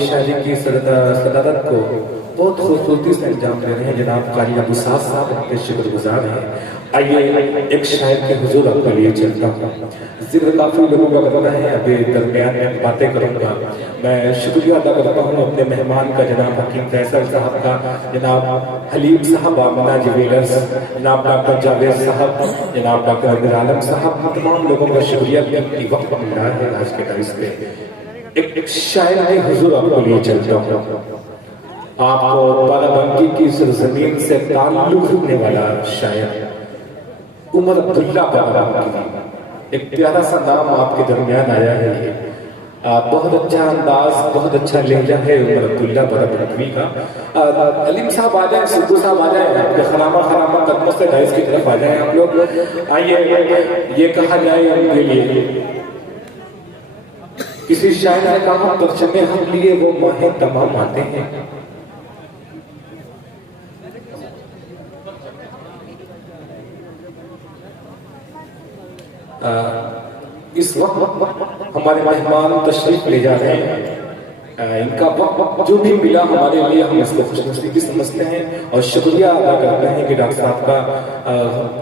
شاعری کی صدارت کو بہت خوبصورتی سے انجام دے رہے ہیں جناب قاری ابو سعد صاحب، کے شکر گزار ہیں۔ آئیے ایک شاعر کے حضور آپ کے لیے چلتا ہوں، ذکر کافی لوگوں کا کرنا ہے، ابھی درمیان میں باتیں کروں گا۔ میں شکریہ ادا کرتا ہوں اپنے مہمان کا، جناب حکیم فیصل صاحب کا، جناب حلیم صاحب، آمنہ جویلرز، جناب ڈاکٹر جاوید صاحب، جناب ڈاکٹر عبد العالم صاحب، تمام لوگوں کا شکریہ کہ وقت ملا ہے آج کے دعوت پہ۔ ایک شاعر کے حضور آپ کو لیے چلتا ہوں، آپ کو بارابنکی کی سرزمین سے تعلق رکھنے والا شاعر عمر عبداللہ بارابنکی، ایک پیارا سا نام آپ کے درمیان آیا ہے۔ بہت اچھا انداز، بہت اچھا لہجہ ہے عمر عبداللہ بارابنکی کا۔ علیم صاحب آ جائیں، سدھو صاحب آ جائیں، خرامہ قدموں سے ڈائز کی طرف آ جائیں آپ لوگ۔ آئیے یہ کہا جائے ان کے لیے، کسی شاعر نے کہا پرچم ہم لیے وہ ماہ تمام آتے ہیں۔ اس وقت ہمارے مہمان تشریف لے جا رہے ہیں، ان کا وقت جو بھی ملا ہمارے لیے ہم اس کو خوش نصیبی سمجھتے ہیں اور شکریہ ادا کرتے ہیں کہ ڈاکٹر صاحب کا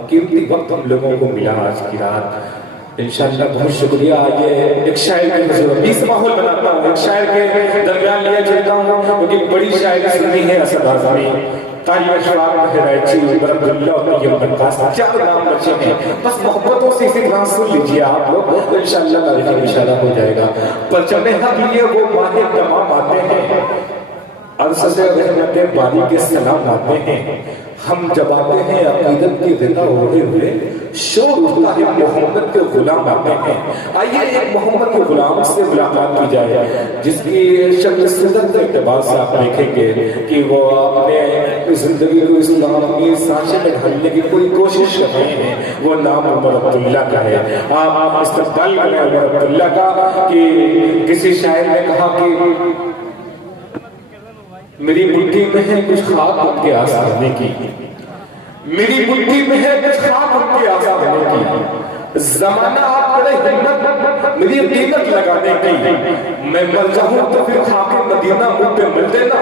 قیمتی وقت ہم لوگوں کو ملا آج کی رات۔ انشاءاللہ بہت شکریہ۔ آئیے ایک شاعر کے حضور بیس ماحول بناتا ہوں، ایک شاعر کے درمیان لیا چلتا ہوں کیونکہ بڑی شاعری سنی ہے اسد اعظمی، قاری اشراق بہرائچی، عمر عبداللہ اور مریم بنفاس، چار نام بچے ہیں، بس محبتوں سے اسی طرح سن لیجیے آپ لوگ، انشاءاللہ تاریخ اشارہ ہو جائے گا۔ پرچم حق لیے وہ ماہ تمام آتے ہیں، عرص سے رحمت باری کے سلام آتے ہیں، ہم جب آتے ہیں عقیدت کی غذا اوڑھے ہوئے، شور اٹھتا ہے محمد کے غلام آتے ہیں۔ آئیے ایک محمد کے غلام سے ملاقات کی جائے جس کی شکل صدر کے اعتبار سے آپ دیکھیں گے کہ وہ اپنے زندگی کو اسلامی سانچے میں ڈھالنے کی کوئی کوشش کر رہے ہیں، وہ نام عمر عبداللہ کا ہے۔ آپ استقبال کریں عمر عبداللہ کا کہ کسی شاعر نے کہا کہ میری مٹھی میں ہے کچھ خاک ان کے آسانے کی، میری مٹھی میں ہے کچھ خاک ان کے آسانے کی، زمانہ آپ کرے ہمت میری قیمت لگانے کی، میں مر جاؤں تو پھر خاک مدینہ مجھ پہ مل دینا،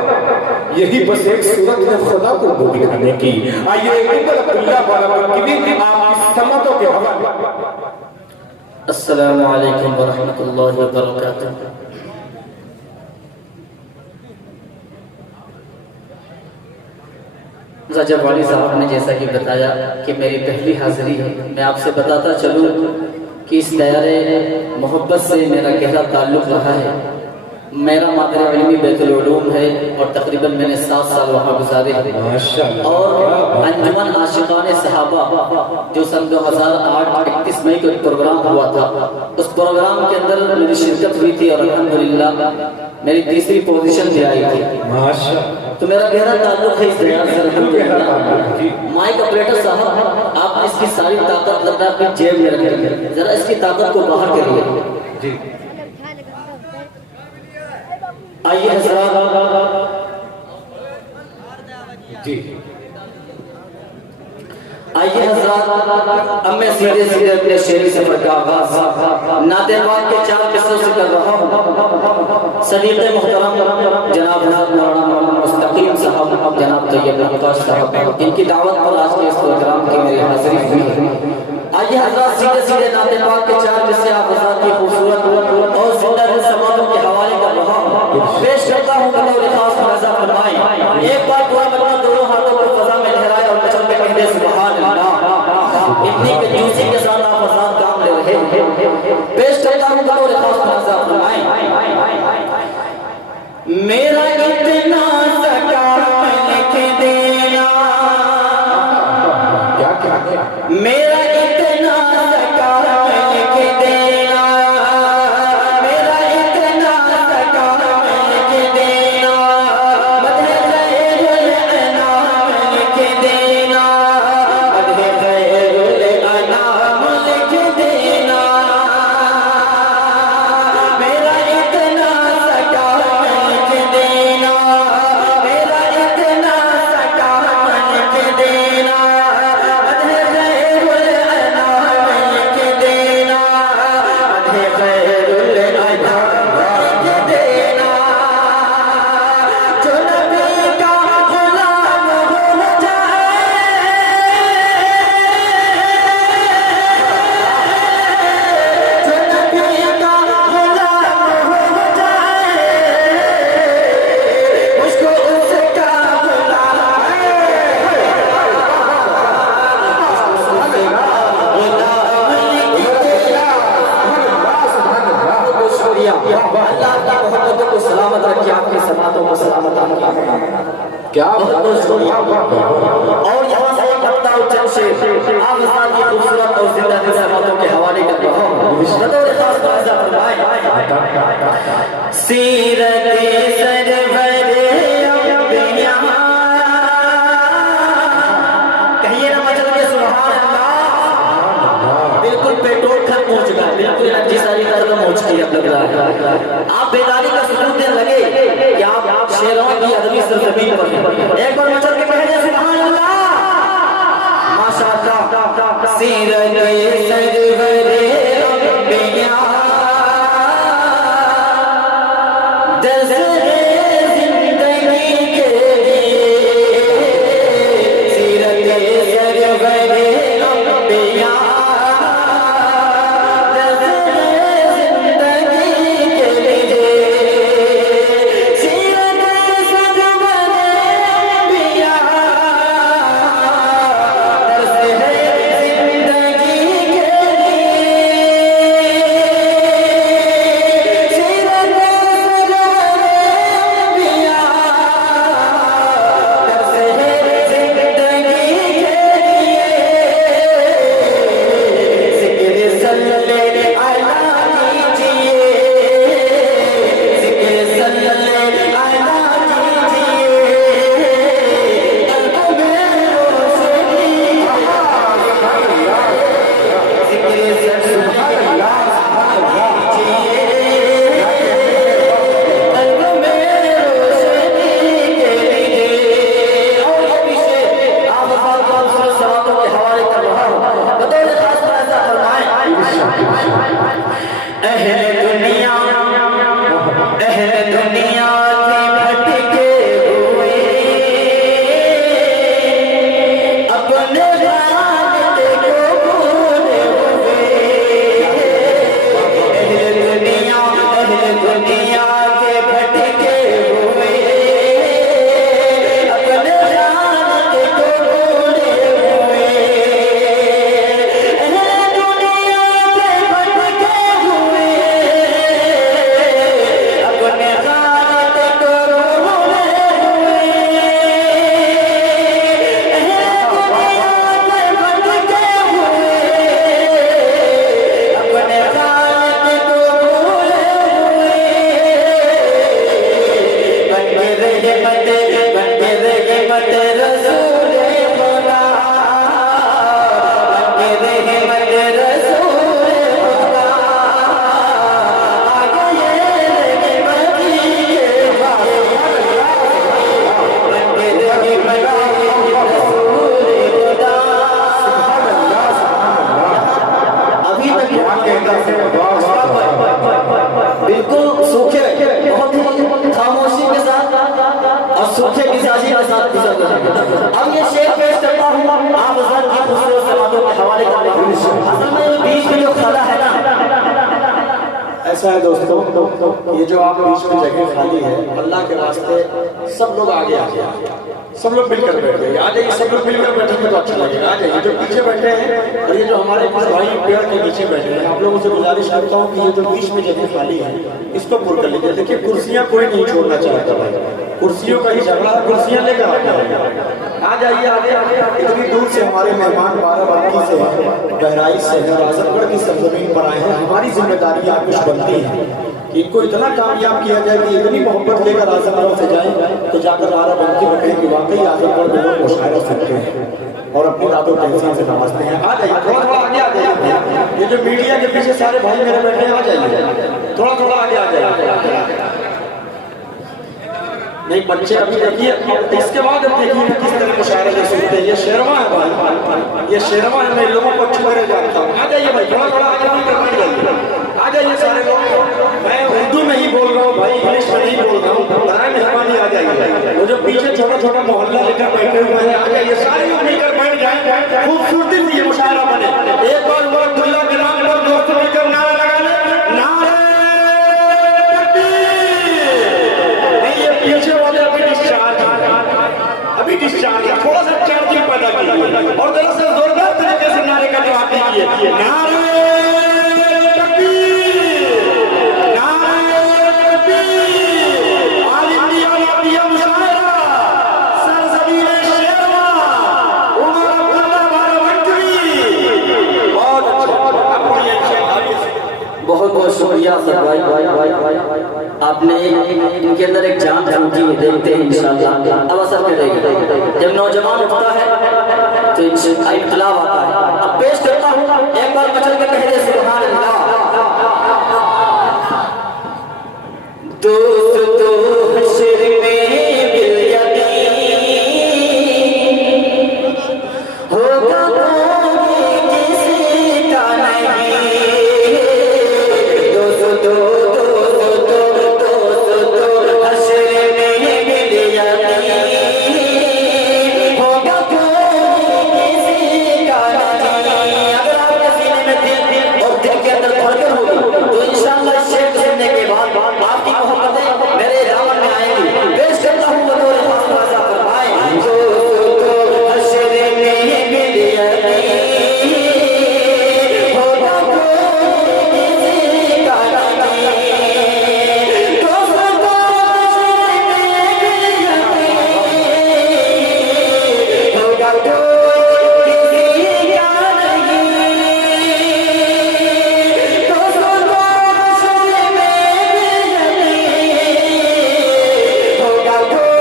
یہی بس ایک صورت ہے خدا کو وہ دکھانے کی۔ آئیے عمر عبداللہ بارابنکی آپ کی سمتوں کے حوالے۔ السلام علیکم ورحمۃ اللہ وبرکاتہ۔ رجب والی صاحب نے جیسا کہ بتایا کہ میری پہلی حاضری ہے، میں آپ سے بتاتا چلوں کہ اس دائرے محبت سے میرا گہرا تعلق رہا ہے۔ میرا مادر علمی بیت العلوم ہے اور تقریباً میں نے 7 سال وہاں گزارے ہیں، اور انجمن عاشقان صحابہ جو سن 2008 31 مئی کو ایک پروگرام ہوا تھا، اس پروگرام کے اندر میری شرکت ہوئی تھی اور الحمدللہ میری تیسری پوزیشن بھی آئی تھی، تو میرا گہرا تعلق ہے اس دیار سے الحمدللہ۔ مائک آپریٹر صاحب آپ اس کی ساری طاقت لگتا ہے اپنی جیب میں رکھیں، ذرا اس کی طاقت کو باہر کریے۔ آئیے حضرات، آئیے حضرات، اب میں سیدھے اپنے شعری سفر کا آغاز نعت پاک کے 4 قصوں سے کر رہا ہوں۔ صدیق محترم جناب مولانا محمد مستقیم صاحب، جناب طیب نقاش صاحب، ان کی دعوت پر آج کے اس پروگرام کی میری حاضری ہوئی ہے۔ آئیے حضرات سیدھے نعت پاک کے 4 قصے آپ حضرات کی خوبصورت اور زندہ دل سماعتوں کے حوالے کر رہا ہوں، پیش کرتا ہوں کہ اور خاص نظر فرمائیں۔ ایک بار پورا مطلب دونوں ہاتھوں کو فضا میں لہرائے اور مچل کے کہہ دے سبحان اللہ۔ اتنی کنجوسی کے ساتھ آپ حضرات کام لے رہے ہیں، پیش کرتا ہوں کہ اور خاص نظر فرمائیں۔ میرا اتنا زکات لکھ دینا، میرا اتنا زکات لکھ دینا، سلامت رکھے، آپ کی سماعتوں کو سلامت رکھے۔ کیا اور یہاں سے ایک ہفتہ اور چند شعر آپ حضرات کی خوبصورت اور زندہ دل سماعتوں کے حوالے کر رہا ہوں، بطور خاص ملاحظہ فرمائیں۔ سیرت سرور انبیاء، کہیے نا مچل کے سبحان اللہ۔ بالکل پیٹرول ختم ہو چکا ہے، بالکل انرجی ساری ختم ہو چکی ہے، اب لگ رہا ہے آپ بیداری کا ثبوت دینے لگے کہ آپ شیروں کی ادبی سرزمین پر ہیں۔ ایک بار مچل کے کہہ دیں سبحان اللہ، ماشاء اللہ۔ سیرت سرور انبیاء، دس زندگی کے لیے، سیرت سرور انبیاء، بالکل سوکھے بہت ہی خاموشی کے ساتھ اور سوکھے مزاجی کے ساتھ گزر رہے ہیں۔ اب یہ شعر پیش کرتا ہوں، آپ حضرات کی خوبصورت سماعتوں کے حوالے کرتا ہوں۔ اصل میں بیچ میں جو خلا ہے نا، ایسا ہے دوستو، یہ جو آپ بیچ میں جگہ خالی ہے، اللہ کے واسطے سب لوگ آگے آ جائیں، سب لوگ مل کر بیٹھ گئے، آ جائیے، سب لوگ مل کر بیٹھیں گے تو اچھا لگے گا۔ آ جائیے، جو پیچھے بیٹھے ہیں اور یہ جو ہمارے پاس بھائی پیڑ کے نیچے بیٹھے ہیں، آپ لوگوں سے گزارش کرتا ہوں کہ یہ جو بیچ میں جگہ خالی ہے اس کو پر کر لیجیے۔ دیکھیے کرسیاں کوئی نہیں چھوڑنا چاہتا بھائی، کرسیوں کا ہی جھگڑا، کرسیاں لے کر آ جائیے آگے۔ اتنی دور سے ہمارے مہمان بارہ بنکی سے، بہرائچ سے، اعظم گڑھ کی سرزمین پر آئے ہیں۔ ہماری ذمہ داری آپ کچھ بنتی ہے کہ ان کو اتنا کامیاب کیا جائے کہ اتنی محبت لے کر اعظم گڑھ سے جائیں تو جا کر بارہ بنکی میں کہیں کہ واقعی اعظم گڑھ میں لوگ مشاعرہ سنتے ہیں اور اپنی داد و تحسین سے نوازتے ہیں۔ آ جائیے، تھوڑا تھوڑا آگے آ جائیے۔ یہ جو میڈیا کے پیچھے سارے بھائی میرے بیٹھے ہیں، آ جائیے، تھوڑا تھوڑا آگے آ جائیے۔ نہیں بچے ابھی دیکھیے، اس کے بعد اب دیکھیے کس طرح مشاعرے سے سنتے ہیں۔ یہ شیرواں ہے بھائی، یہ شیرواں ہے، میں لوگوں کو اچھی طرح جانتا ہوں۔ آ جائیے بھائی، تھوڑا تھوڑا آگے آ جائیے سارے لوگ۔ میں اردو میں ہی بول رہا ہوں بھائی، انگلش میں نہیں بول رہا ہوں، برائے مہربانی آ جائیے۔ وہ جو پیچھے چھوٹا چھوٹا محلہ لے کر بیٹھے ہوئے ہیں، آ جائیے، سارے لوگ مل کر بیٹھ جائیں، خوبصورتی سے یہ مشاعرہ بنے۔ ایک بار عبد اللہ کے نام پر دوستوں مل کر نعرہ لگا لیں، نعرہ پیچھے والے ابھی ڈسچارج ہے، تھوڑا سا چارجنگ پیدا کیجیے اور ذرا سے زوردار طریقے سے نعرے کا جواب دیجیے، نعرہ بہت بہت شکریہ سر بھائی، آپ نے ان کے اندر ایک جان جھونکی ہے، دیکھتے ہیں انشاءاللہ اب اثر کرے گا۔ جب نوجوان اٹھتا ہے تو انقلاب آتا ہے۔ اب پیش کرتا ہوں، ایک بار مچل کے کہہ دے سبحان اللہ۔ دوست تو حشر میں بالیقین ہوگا کوئی کسی کا نہیں، دوست تو حشر میں بالیقین ہوگا کوئی کسی کا نہیں۔ اگر آپ کے سینے میں دل اور دل کے اندر دھڑکن ہوگی تو انشاءاللہ اس شعر سننے کے بعد آپ کی محبتیں میرے دامن میں آئیں گی۔ پیش کرتا ہوں بطور خاص بازا فرمائیں، تو حشر میں بالیقین ہوگا کوئی کسی کا نہیں، دوست تو حشر میں بالیقین ہوگا کوئی کسی کا نہیں، دوست تو حشر میں ہوگا کوئی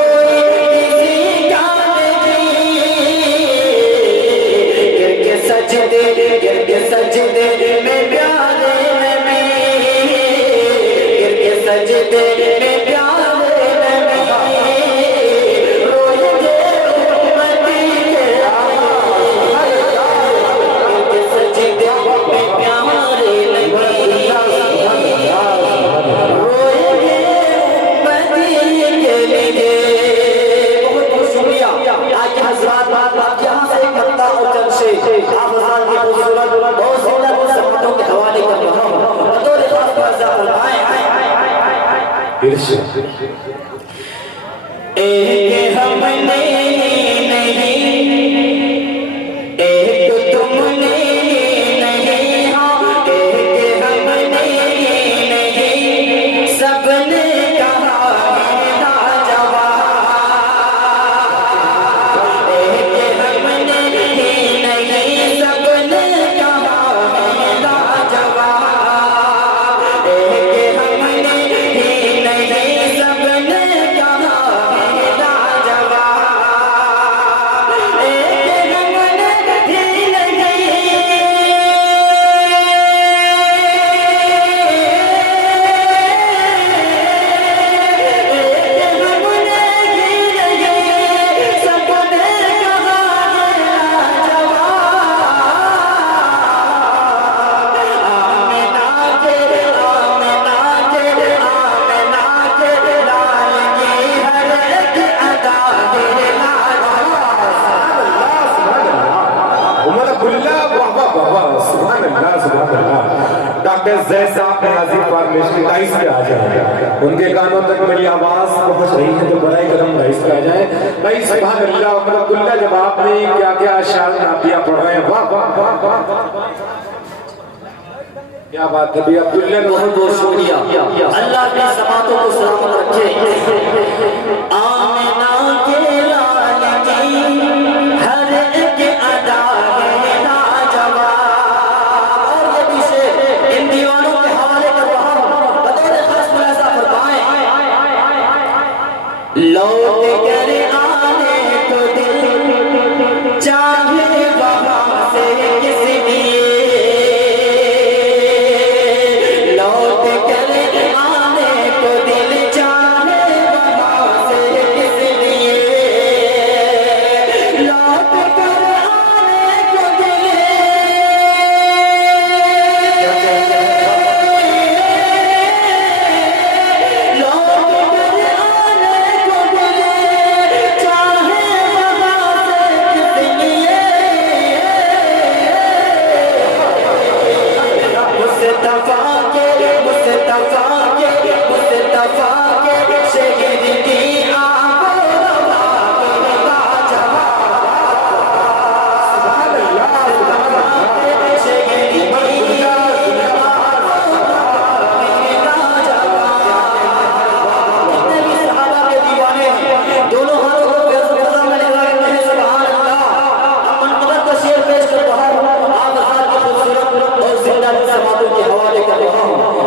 کسی کا نہیں، گر کے سجدے میں پیارے نبی، گر کے سجدے میں پیارے نبی، روئیں گے امتی کے آقا، گر کے سجدے میں پیارے نبی، روئیں گے امتی کے لیے۔ بہت بہت شکریہ۔ آج حضرات بات یہاں سے کرتا اور چند سے آپ حضرات کی خوبصورت اور زندہ سمتوں کے حوالے کر رہا ہوں، بطور خاص بازا فرمائیں۔ ارشاد ایک ہم نے نہیں، ایک تم نے نہیں، ہاں ایک ہم نے نہیں، سب نے کہا ہے لاجواب، ایک ہم نے نہیں، سب نے کہا ہے لاجواب، ایک ہم نے نہیں، سب نے کہا ہے لاجواب، ایک ہم نے نہیں، سب نے کہا ہے سبحان اللہ سبحان اللہ۔ ڈاکٹر زید صاحب ناظر فارمیشن ڈائس پہ آ جائیں، ان کے کانوں تک میری آواز پہنچ رہی ہے تو برائے کرم ڈائس پہ آ جائیں۔ بھائی سبحان اللہ عمر اللہ، جب آپ نے کیا کیا اشعار نعتیہ پڑھ رہے ہیں، واہ واہ واہ واہ، کیا بات ہے بھی عبداللہ نے بہت بہت شکریہ۔ اللہ کی سماعتوں کو سلامت رکھے۔ آمنہ کے لال کی ہر ایک ادا ہے لاجواب، اور یہ بھی شعر ان دیوانوں کے حوالے کر رہا ہوں، بطور خاص ملاحظہ فرمائیں۔ لوٹ کر آنے تو دل چاہے وہاں سے کس لیے، لوٹ کر آنے کو دل چاہے وہاں سے کس لیے، لوٹ کر آنے کو دل، لوٹ کر آنے کو دل چاہے وہاں سے کس لیے، مصطفیٰ کے شہید کی آب و ہوا کے لاجواب، سبحان اللہ سبحان اللہ، شہید کی آب و ہوا کے لاجواب۔ کتنے بھی صحابہ کے دیوانے ہیں، دونوں ہاتھوں کو فضا میں لگا کے کہیں سبحان اللہ۔ اب منقبت کا شعر پیش کر رہا ہوں، آپ حضرات کی خوبصورت اور زندہ سماعتوں کے حوالے کر رہا ہوں۔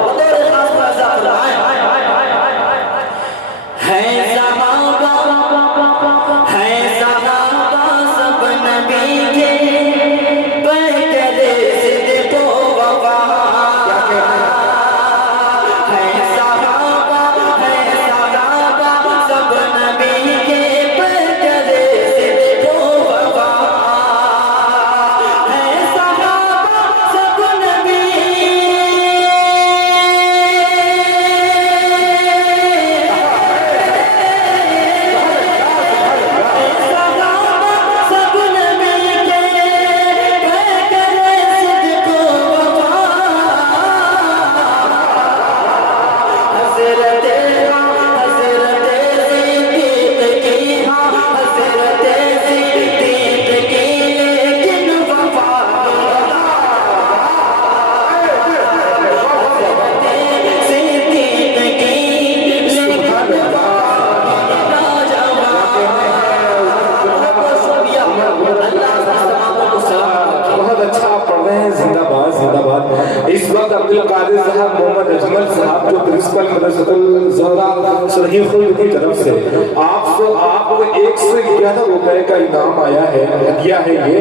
القادر صاحب محمد اجمل صاحب جو پرنسپل مدرسۃ الزہرا سرحی خلد کی طرف سے آپ کو 111 روپے کا انعام آیا ہے، ہدیہ ہے یہ،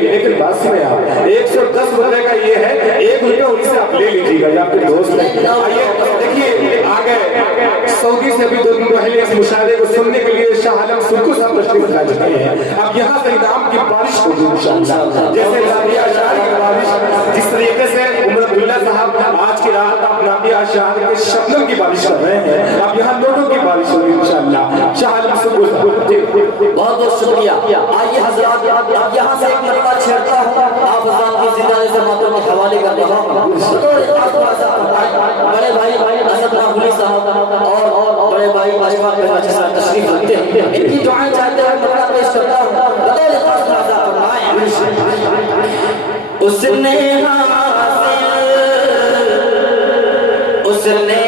لیکن بات سنیں آپ، 110 روپے کا یہ ہے، 1 روپے ان سے آپ لے لیجیے گا، یہ آپ کے دوست ہیں۔ آئیے دیکھیے آگے سعودی سے بھی 2 دن پہلے اس مشاہدے کو سننے کے لیے شاہ عالم سرکو صاحب تشریف لا چکے ہیں۔ اب یہاں سے انعام کی بارش ہوگی انشاءاللہ، جیسے نعتیہ اشعار کی بارش، جس طریقے سے عمر عبداللہ صاحب آج کی رات آپ نعتیہ اشعار کے شبنم کی بارش کر رہے ہیں، اب یہاں نوٹوں کی بارش ہوگی انشاءاللہ۔ شاہ عالم سرکو صاحب بہت بہت شکریہ۔ آئیے حضرات اب یہاں سے ایک مرتبہ چھیڑتا ہوں، آپ حضرات کی زندہ سماعتوں کے حوالے کا بہت بڑے بھائی اسد راہولی صاحب اور بڑے بھائی اشفاق احمد صاحب تشریف رکھتے ہیں، ان کی دعائیں چاہتے ہیں مرتبہ پیش کرتا ہوں، بطور خاص نظر فرمائیں۔ اس نے حاصل اس نے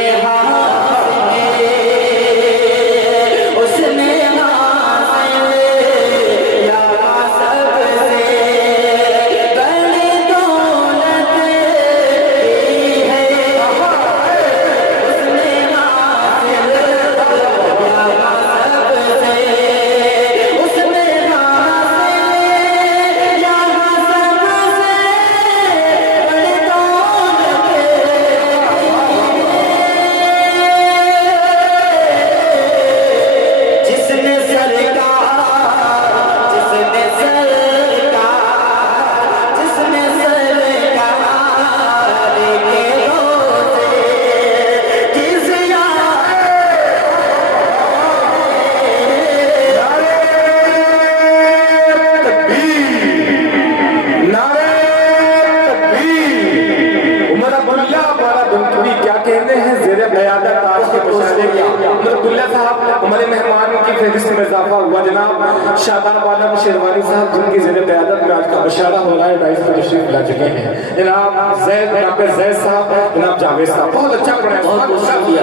ہمارے مہمانوں کی فہرست میں اضافہ ہوا جناب شاداب عالم شیروانی صاحب جن کی زیر قیادت میں آج کا مشاعرہ ہو رہا ہے، ڈائس پر تشریف لا چکے ہیں جناب ڈاکٹر زید صاحب، جناب جاوید صاحب، بہت اچھا پڑھا ہے، بہت شکریہ۔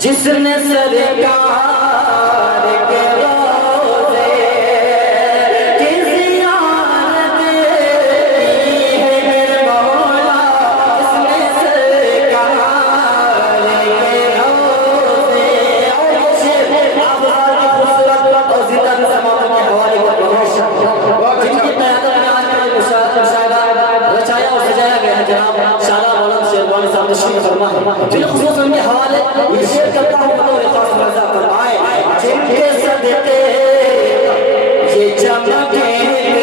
جس نے سرکار کے روزے کی زیارت کی ہے میرے مولا، جس نے سرکار کے روزے اور شیر آباد کی خوبصورت اور زندہ سماعت کے حوالے پر جن کی قیادت میں آج کا مشاہدہ رچایا اور سجایا گیا ہے جناب شاداب عالم شیروانی صاحب تشریف فرما ہے، بالخصوص ان کے حوالے یہ شیئر کرتا ہوں بطور خاص رضا فرمائے۔ جن کے صدقے یہ چمکیں گے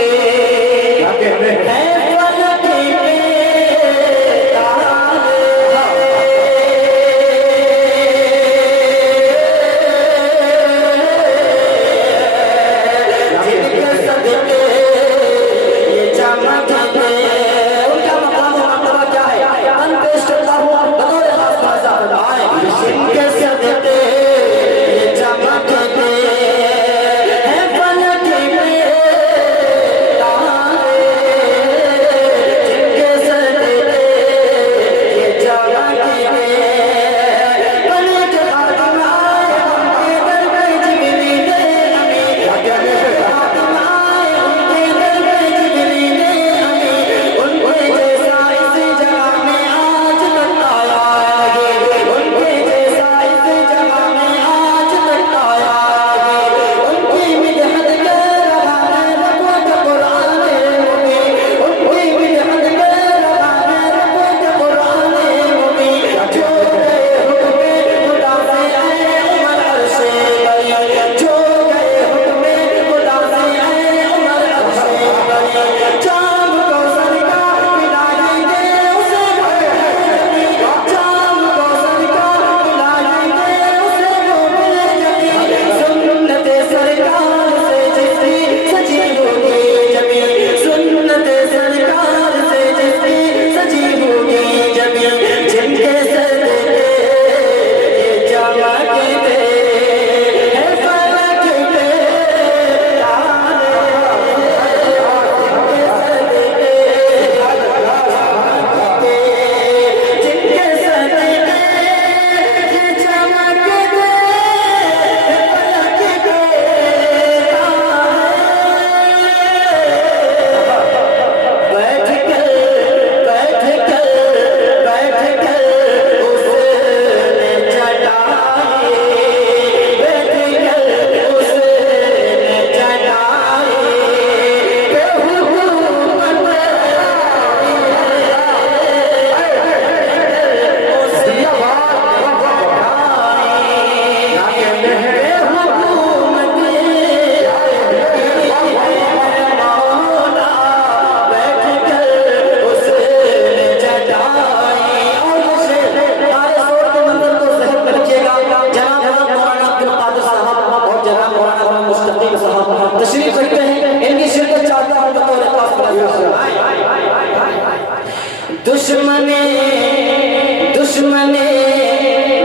دشمن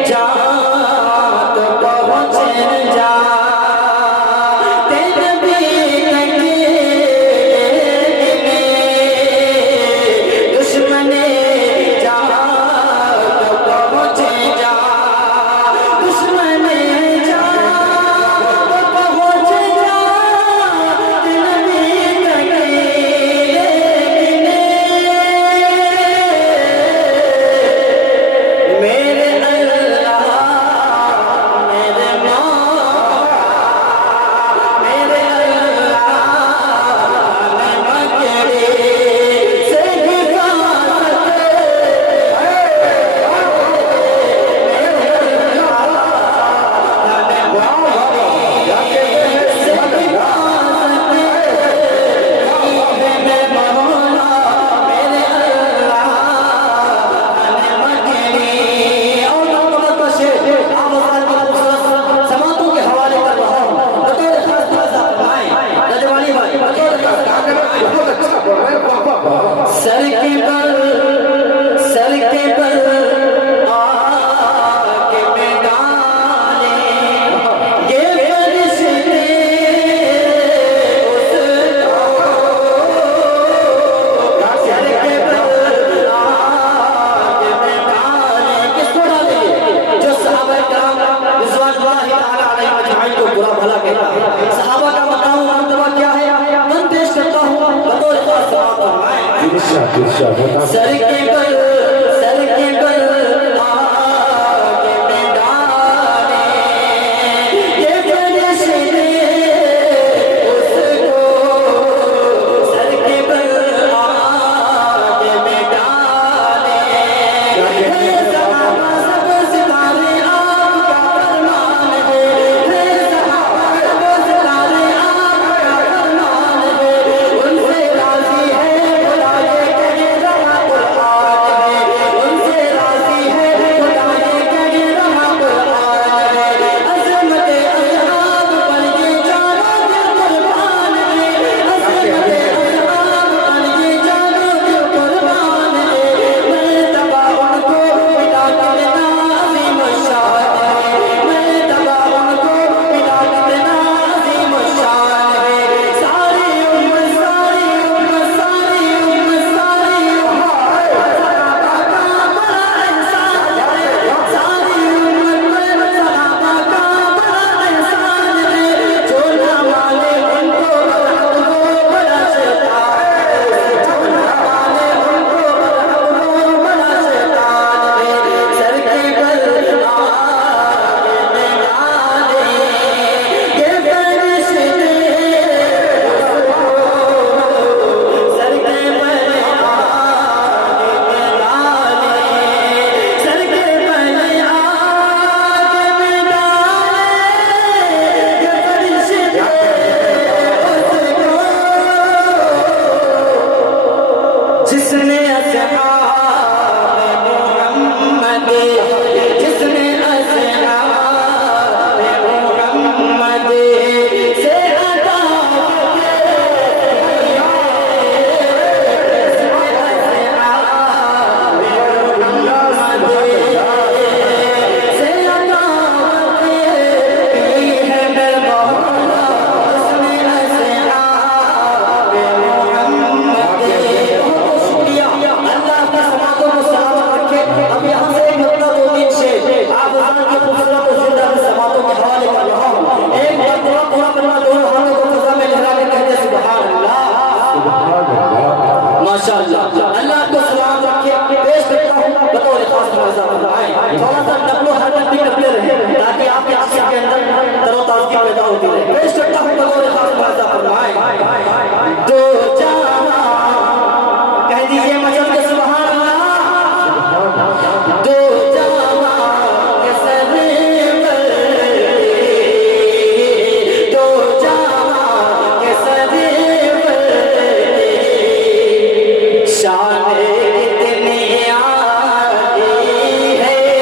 جا تو پہنچ جا تیرے بھی دشمن جا تو پہنچ جا دشمن جا تو پہنچ جا شان اتنی آئی ہے